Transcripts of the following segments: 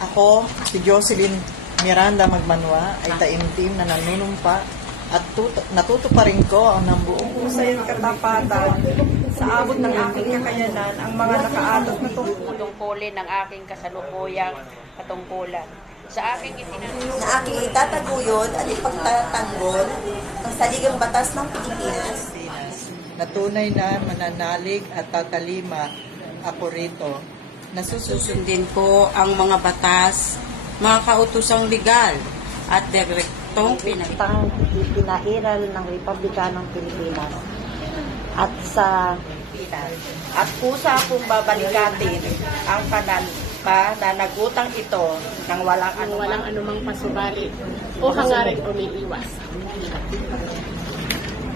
Ako, si Jocelyn Miranda Magmanwa, ay taimtim na nanunumpa at natuto pa rin ko ang nambuong Husay at katapatan sa abot ng aking kakayanan ang mga nakaatot na tungkulin ng aking kasalukuyang katungkulan. Sa aking na aking itataguyod at ipagtatanggol ang saligang batas ng Pilipinas. na tunay na mananalig at tatalima ako rito. Susundin ko ang mga batas, mga kautosang legal at direktong pinairal ng Republika ng Pilipinas at sa at kusa akong babalikatin ang pananagutang ito ng walang anumang pasubali o hangaring umiiwas.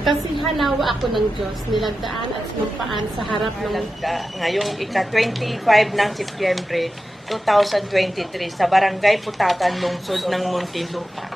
Kasi hanawa ako ng Diyos, nilagdaan at sumagpaan sa harap ng ngayong ika-25 ng Setyembre 2023 sa Barangay Putatan, lungsod ng Muntinlupa.